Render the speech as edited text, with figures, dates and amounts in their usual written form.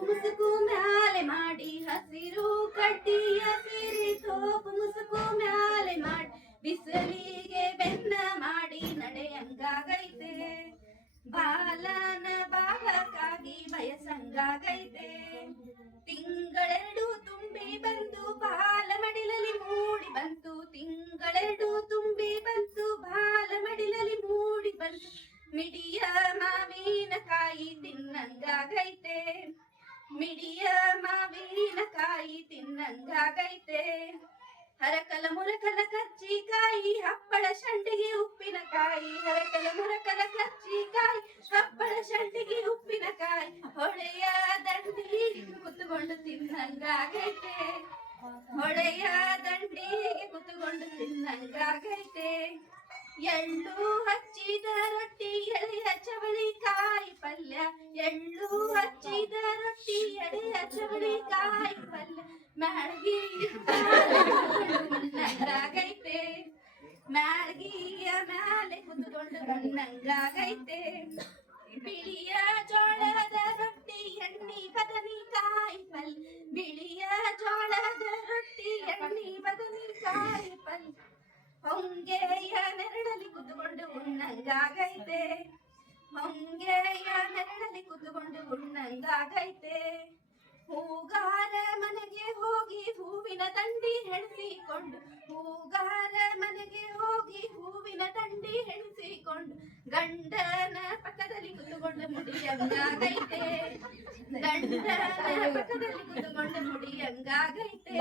ತೋಪು ಮುಸುಕು ಮ್ಯಾಲೆ ಮಾಡಿ ಹಸಿರು ಕಡ್ಡಿಯ ಸೀರೆ ತೋಪು ಮುಸುಕು ಮ್ಯಾಲೆ ಮಾಡಿ ಬಿಸಿಲಿಗೆ ಬೆನ್ನ ಮಾಡಿ ನಡೆಯಂಗಾಗೈತೆ ಬಾಲನ ಬಾಲಕ್ಕಾಗಿ ಬಯಸಂಗಾಗೈತೆ ತಿಂಗಳೆರಡು ತುಂಬಿ ಬಂತು ಬಾಲ ಮಡಿಲಲ್ಲಿ ಮೂಡಿ ಬಂತು ತಿಂಗಳೆರಡು ತುಂಬಿ ಬಂತು ಬಾಲ ಮಡಿಲಲ್ಲಿ ಮೂಡಿ ಬಂತು ಮಿಡಿಯ ಮಾವಿನಕಾಯಿ ತಿನ್ನಂಗಾಗೈತೆ ಮಿಡಿಯ ಮಾವಿನಕಾಯಿ ತಿನ್ನಂಗಾಗೈತೆ ಹರಕಲ ಮುರಕಲ ಕರ್ಜಿಕಾಯಿ ಹಪ್ಪಳ ಶಂಡಿಗೆ ಉಪ್ಪಿನಕಾಯಿ ಹರಕಲ ಮುರಕಲ ಕರ್ಜಿಕಾಯಿ ಹಪ್ಪಳ ಶಂಡಿಗೆ ಉಪ್ಪಿನಕಾಯಿ ಹೊಳೆಯ ದಂಡಿ ಕುತ್ಕೊಂಡು ತಿನ್ನಂಗಾಗೈತೆ ಹೊಳೆಯ ದಂಡಿಗೆ ಕುತ್ಕೊಂಡು ತಿನ್ನಂಗಾಗೈತೆ ಎಳ್ಳು ಹಚ್ಚಿದ ರೊಟ್ಟಿ ಎಳೆಯ ಚವಳಿಕಾಯಿ ಪಲ್ಯ ಎಳ್ಳು ಹಚ್ಚಿದ ರೊಟ್ಟಿ ಎಳೆಯ ಚವಳಿಕಾಯಿ ಪಲ್ಯ ಮ್ಯಾಳ್ಗಿ ಉಣ್ಣಂಗಾಗೈತೆ ಮ್ಯಾಳ್ಗಿಯ ಮ್ಯಾಲೆ ಕುತ್ಕೊಂಡು ಉಣ್ಣಂಗಾಗೈತೆ ಬಿಳಿಯ ಜೋಳದ ರೊಟ್ಟಿ ಎಣ್ಣಿ ಬದನಿಕಾಯಿ ಪಲ್ಯ ಬಿಳಿಯ ಜೋಳದ ರೊಟ್ಟಿ ಎಣ್ಣಿ ಬದನಿಕಾಯಿ ಪಲ್ಯ ಹೊಂಗೆಯ ನೆರಳಲ್ಲಿ ಕುತ್ಕೊಂಡು ಉಣ್ಣಂಗಾಗೈತೆ ಹೊಂಗೆಯ ನೆರಳಲ್ಲಿ ಕುತ್ಕೊಂಡು ಉಣ್ಣಂಗಾಗೈತೆ ಹೂಗಾರ ಮನೆಗೆ ಹೋಗಿ ಹೂವಿನ ದಂಡಿ ಹೆಣಿಸಿಕೊಂಡು ಹೂಗಾರ ಮನೆಗೆ ಹೋಗಿ ಹೂವಿನ ದಂಡಿ ಹೆಣಿಸಿಕೊಂಡು ಗಂಡನ ಪಕ್ಕದಲ್ಲಿ ಕುತ್ಕೊಂಡು ಮುಡಿಯಂಗಾಗೈತೆ ಗಂಡನ ಪಕ್ಕದಲ್ಲಿ ಕುತ್ಕೊಂಡು ಮುಡಿಯಂಗಾಗೈತೆ